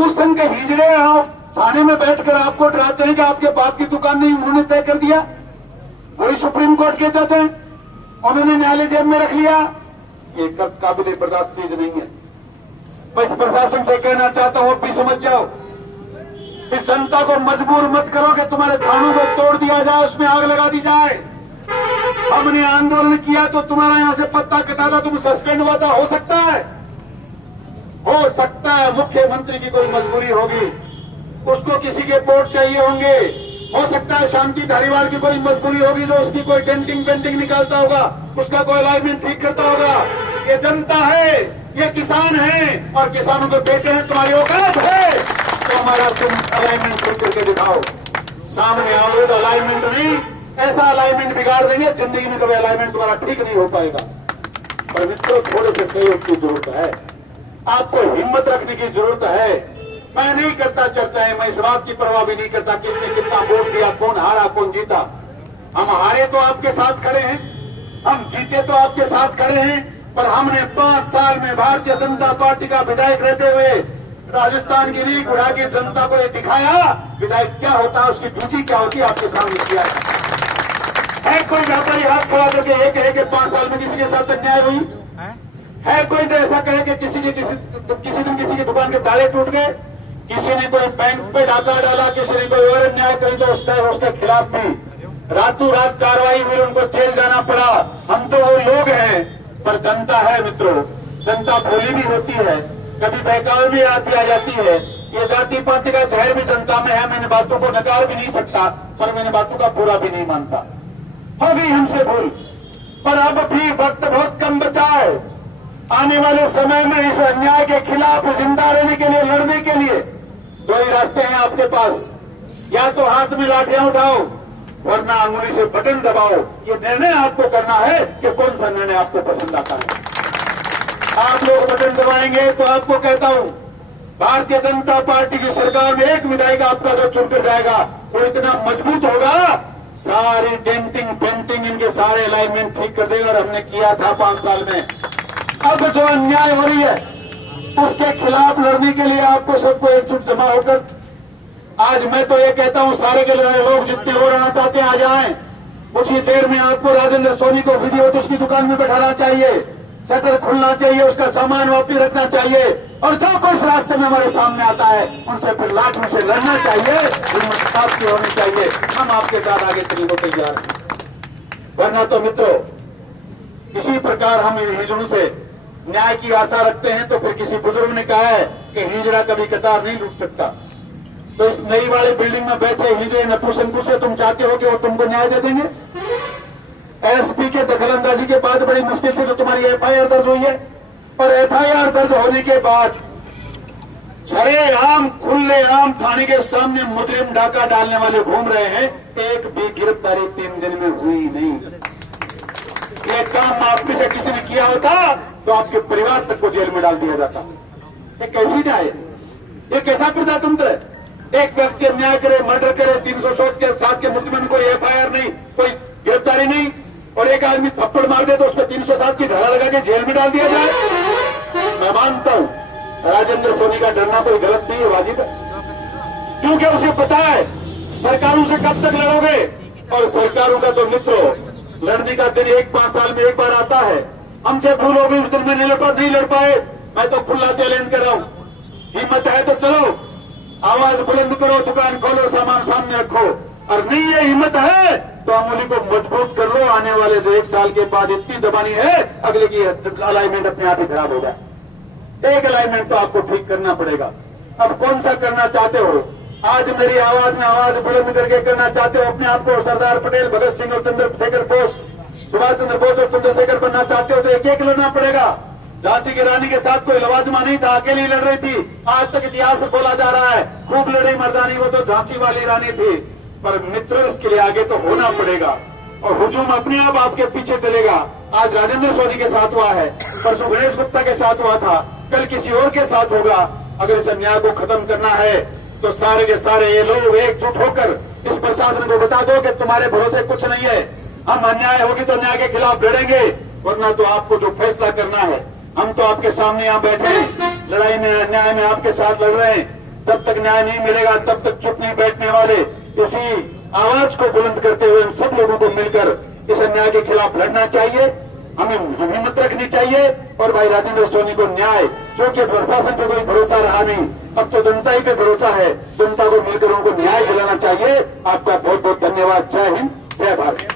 नपुंसक के हिजड़े थाने में बैठकर आपको डराते हैं कि आपके बाप की दुकान नहीं उन्होंने तय कर दिया, वही सुप्रीम कोर्ट के जज हैं, उन्होंने न्यायालय जेब में रख लिया। ये काबिल बर्दाश्त चीज नहीं है। मैं इस प्रशासन से कहना चाहता हूं, भी समझ जाओ, इस जनता को मजबूर मत करो कि तुम्हारे थानों को तोड़ दिया जाए, उसमें आग लगा दी जाए। हमने आंदोलन किया तो तुम्हारा यहां से पत्ता कटा था, तुम सस्पेंड हुआ था। हो सकता है मुख्यमंत्री की कोई मजबूरी होगी, उसको किसी के वोट चाहिए होंगे, हो सकता है शांति धारीवाल की कोई मजबूरी होगी जो उसकी कोई डेंटिंग पेंटिंग निकालता होगा, उसका कोई अलाइनमेंट ठीक करता होगा। ये जनता है, ये किसान है और किसानों के बेटे हैं। तुम्हारी औकात है तो हमारा तुम अलाइनमेंट ठीक करके दिखाओ, सामने आओगे तो अलाइनमेंट नहीं, ऐसा अलाइनमेंट बिगाड़ देंगे जिंदगी में कभी अलाइनमेंट तुम्हारा ठीक नहीं हो पाएगा। पर मित्रों, थोड़े से सहयोग की जरूरत है, आपको हिम्मत रखने की जरूरत है। मैं नहीं करता चर्चाएं, मैं इस बात की परवाह भी नहीं करता किसने कितना वोट दिया, कौन हारा कौन जीता। हम हारे तो आपके साथ खड़े हैं, हम जीते तो आपके साथ खड़े हैं। पर हमने 5 साल में भारतीय जनता पार्टी का विधायक रहते हुए राजस्थान की लीग उड़ा के जनता को ये दिखाया विधायक क्या होता है, उसकी ड्यूटी क्या होती है, आपके सामने किया है। कोई व्यापारी हाथ खड़ा करके ये कहे कि 5 साल में किसी के साथ अन्याय हुई है? कोई तो ऐसा कहे कि किसी दिन किसी की दुकान के ताले टूट गए, किसी ने कोई बैंक पे डाका डाला, किसी ने कोई और अन्याय करी तो उसके खिलाफ भी रातों रात कार्रवाई हुई, उनको जेल जाना पड़ा। हम तो वो लोग हैं, पर जनता है मित्रों, जनता भोली भी होती है, कभी बहकावे भी याद भी आ जाती है। ये जाति पाति का जहर भी जनता में है, मैंने बातों को नकार भी नहीं सकता, पर मैंने बातों का बुरा भी नहीं मानता। होगी हमसे भूल, पर अब भी वक्त बहुत कम बचा है। आने वाले समय में इस अन्याय के खिलाफ जिंदा रहने के लिए, लड़ने के लिए 2 ही रास्ते हैं आपके पास, या तो हाथ में लाठियां उठाओ वरना अंगुली से बटन दबाओ। ये निर्णय आपको करना है कि कौन सा निर्णय आपको पसंद आता है। आप लोग बटन दबाएंगे तो आपको कहता हूं, भारतीय जनता पार्टी की सरकार में एक विधायक आपका जो चुनकर जाएगा वो इतना मजबूत होगा, सारी डेंटिंग पेंटिंग इनके सारे अलाइनमेंट ठीक कर देगा। और हमने किया था 5 साल में। अब जो अन्याय हो रही है उसके खिलाफ लड़ने के लिए आपको सबको एकजुट जमा होकर, आज मैं तो ये कहता हूं, सारे के लोग जितने हो रहना चाहते हैं आ जाएं। कुछ ही देर में आपको राजेंद्र सोनी को विधिवत उसकी दुकान में बैठाना चाहिए, शटर खुलना चाहिए, उसका सामान वापस रखना चाहिए, और जो कुछ रास्ते में हमारे सामने आता है उनसे फिर लाठों से लड़ना चाहिए, हिम्मत आपकी होनी चाहिए। हम आपके साथ आगे चलने को तैयार हैं। वरना तो मित्रों, इसी प्रकार हम इन हिजड़ों से न्याय की आशा रखते हैं। तो फिर किसी बुजुर्ग ने कहा है कि हिजड़ा कभी कतार नहीं लूट सकता। तो इस नई वाली बिल्डिंग में बैठे हिजड़े नपुंसकों से तुम चाहते हो कि वो तुमको न्याय दे देंगे? एसपी के दखलंदाजी के बाद बड़ी मुश्किल से तो तुम्हारी एफआईआर दर्ज हुई है, पर एफआईआर दर्ज होने के बाद छरेआम खुलेआम थाने के सामने मुजरिम डाका डालने वाले घूम रहे हैं। एक भी गिरफ्तारी 3 दिन में हुई नहीं। ये काम आप में से किसी ने किया होता तो आपके परिवार तक को जेल में डाल दिया जाता। ये कैसी न्याय? ये कैसा प्रजातंत्र है? एक व्यक्ति अन्याय करे, मर्डर करे, 307 के मुकदमे में कोई एफआईआर नहीं, कोई गिरफ्तारी नहीं, और एक आदमी थप्पड़ मार दे तो उस पर 307 की धारा लगा के जेल में डाल दिया जाए। मैं मानता हूं राजेंद्र सोनी का डरना कोई गलत नहीं है, वाजिब है, क्योंकि उसे पता है सरकारों से कब तक लड़ोगे। और सरकारों का तो मित्रों लड़ने का दिन 5 साल में एक बार आता है। हमसे भूल हो गई, उस दिन में नहीं लड़ पाए। मैं तो खुला चैलेंज कर रहा हूं, हिम्मत है तो चलो, आवाज बुलंद करो, दुकान खोलो, सामान सामने रखो। और नहीं ये हिम्मत है तो अंगुली को मजबूत कर लो। आने वाले 1 साल के बाद इतनी दबानी है अगले की अलाइनमेंट अपने आप ही खराब हो जाए। एक अलाइनमेंट तो आपको ठीक करना पड़ेगा। अब कौन सा करना चाहते हो? आज मेरी आवाज में आवाज बुलंद करके करना चाहते हो अपने आप को सरदार पटेल, भगत सिंह और चंद्रशेखर बोस, सुभाष चंद्र बोस और चंद्रशेखर बनना चाहते हो तो एक लड़ना पड़ेगा। झांसी की रानी के साथ कोई लवाजमा नहीं था, अकेली लड़ रही थी। आज तक इतिहास में बोला जा रहा है खूब लड़ी मर्दानी, वो तो झांसी वाली रानी थी। पर मित्रों इसके लिए आगे तो होना पड़ेगा, और हुजूम अपने आप आपके पीछे चलेगा। आज राजेंद्र सोनी के साथ हुआ है, परसों गणेश गुप्ता के साथ हुआ था, कल किसी और के साथ होगा। अगर इस अन्याय को खत्म करना है तो सारे के सारे ये लोग एकजुट होकर इस प्रशासन को बता दो कि तुम्हारे भरोसे कुछ नहीं है। हम अन्याय होगी तो न्याय के खिलाफ लड़ेंगे, वरना तो आपको जो फैसला करना है। हम तो आपके सामने यहाँ बैठे हैं, लड़ाई में अन्याय में आपके साथ लड़ रहे हैं। जब तक न्याय नहीं मिलेगा तब तक चुप नहीं बैठने वाले। इसी आवाज को बुलंद करते हुए हम सब लोगों को मिलकर इस अन्याय के खिलाफ लड़ना चाहिए। हमें हिम्मत रखनी चाहिए और भाई राजेंद्र सोनी को न्याय, जो कि प्रशासन पे कोई भरोसा रहा नहीं, अब तो जनता ही पे भरोसा है, जनता को मिलकर उनको न्याय दिलाना चाहिए। आपका बहुत बहुत धन्यवाद। जय हिंद, जय भारत।